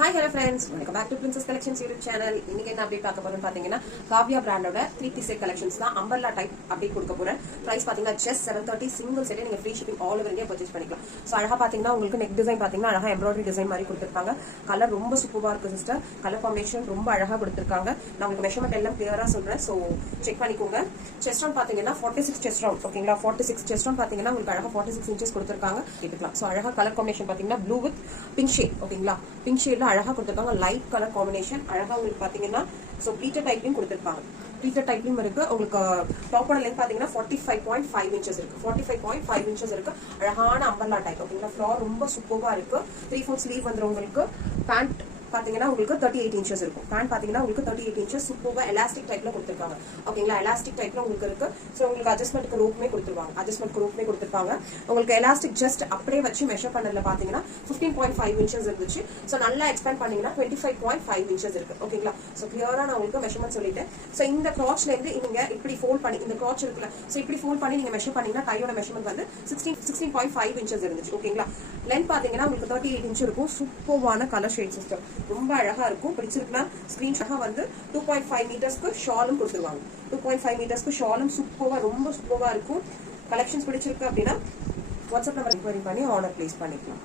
Hi hello friends, welcome back to Princess Collections YouTube channel. இன்னைக்கு என்ன update பார்க்க போறோம்னு பாத்தீங்கன்னா காவ்யா பிராண்டோட 3 set collections தான் அம்பர்லா டைப் அப்டேட் கொடுக்க போறேன். பிரைஸ் பாத்தீங்கன்னா just 730 சிங்கிள் செட் நீங்க free shipping all over India purchase பண்ணிக்கலாம். சோ அழகா பாத்தீங்கன்னா உங்களுக்கு நெக் டிசைன் பாத்தீங்கன்னா அழகா எம்ப்ராய்டரி டிசைன் மாதிரி கொடுத்திருப்பாங்க. கலர் ரொம்ப சூப்பரா இருக்கு சிஸ்டர். கலர் காம்பினேஷன் ரொம்ப அழகா கொடுத்திருக்காங்க. நான் உங்களுக்கு மெஷர்மென்ட் எல்லாம் கிளியரா சொல்றேன். சோ செக் பண்ணிக்கோங்க. செஸ்ட் ரவுண்ட் பாத்தீங்கன்னா 46 செஸ்ட் ரவுண்ட் ஓகேங்களா. 46 செஸ்ட் ரவுண்ட் பாத்தீங்கன்னா உங்களுக்கு அழகா 46 inches கொடுத்திருக்காங்க. கேட்டுக்கலாம். சோ அழகா கலர் காம்பினேஷன் பாத்தீங்கன்னா ப்ளூ வித் பிங்க் ஷேட் ஓகேங்களா. பிங்க் ஷேட்ல அழகா கொடுத்திருக்காங்க. லைட் கலர் காம்பினேஷன் அழகா உங்களுக்கு பாத்தீங்கன்னா சோ ப்ளீட்டட் டைப்லயும் கொடுத்திருப்பாங்க. ப்ளீட்டட் டைப்லயும் இருக்கு. உங்களுக்கு டாப்போட லென்த் பாத்தீங்கன்னா 45.5 inches இருக்கு. 45.5 inches இருக்கு. அழகான அம்பர்லா டைப் ஓகேங்களா. ஃப்ளார் ரொம்ப சூப்பரா இருக்கு. 3/4 ஸ்லீவ் வந்துரும் உங்களுக்கு. பேண்ட் பாத்தீங்கன்னா உங்களுக்கு 38 inches இருக்கும். பேண்ட் பாத்தீங்கன்னா உங்களுக்கு 38 inches சூப்பரா எலாஸ்டிக் டைப்ல கொடுத்திருக்காங்க ஓகேங்களா. எலாஸ்டிக் டைப்ல உங்களுக்கு இருக்கு. சோ உங்களுக்கு அட்ஜஸ்ட்மென்ட்க்கு ரோப்மே கொடுத்துருவாங்க. அட்ஜஸ்ட்மென்ட்க்கு ரோப்மே கொடுத்திருப்பாங்க. உங்களுக்கு எலாஸ்டிக் ஜஸ்ட் அப்படியே வச்சு மெஷர் பண்ணதுல பாத்தீங்கன்னா 15.5 inches இருந்துச்சு. சோ நல்லா எக்ஸ்பேண்ட் பண்ணீங்கன்னா 25.5 inches இருக்கு ஓகேங்களா. சோ கிளியரா நான் உங்களுக்கு மெஷர்மென்ட் சொல்லிட்டேன். சோ இந்த கிராச்ல இருந்து நீங்க இப்படி ஃபோல்ட் பண்ணி இந்த கிராச் இருக்குல சோ இப்படி ஃபோல்ட் பண்ணி நீங்க மெஷர் பண்ணீங்கன்னா கையோட மெஷர்மென்ட் வந்து 16.5 inches இருந்துச்சு ஓகேங்களா. லென்த் பாத்தீங்கன்னா உங்களுக்கு 38 inch இருக்கும். சூப்பரான கலர் ஷேட் சிஸ்டம் ரொம்ப அழகா இருக்கும். பிடிச்சிருக்குன்னா ஸ்கிரீன்ஷாட் வந்து 2.5 மீட்டர்ஸ்க்கு ஷாலும் கொடுத்துருவாங்க. 2.5 மீட்டர்ஸ்க்கு ஷாலும் சூப்பரா ரொம்ப சூப்பரா இருக்கும். கலெக்ஷன்ஸ் பிடிச்சிருக்கு அப்படின்னா வாட்ஸ்அப் நம்பர் என்கொயரி பண்ணி ஆர்டர் பிளேஸ் பண்ணிக்கலாம்.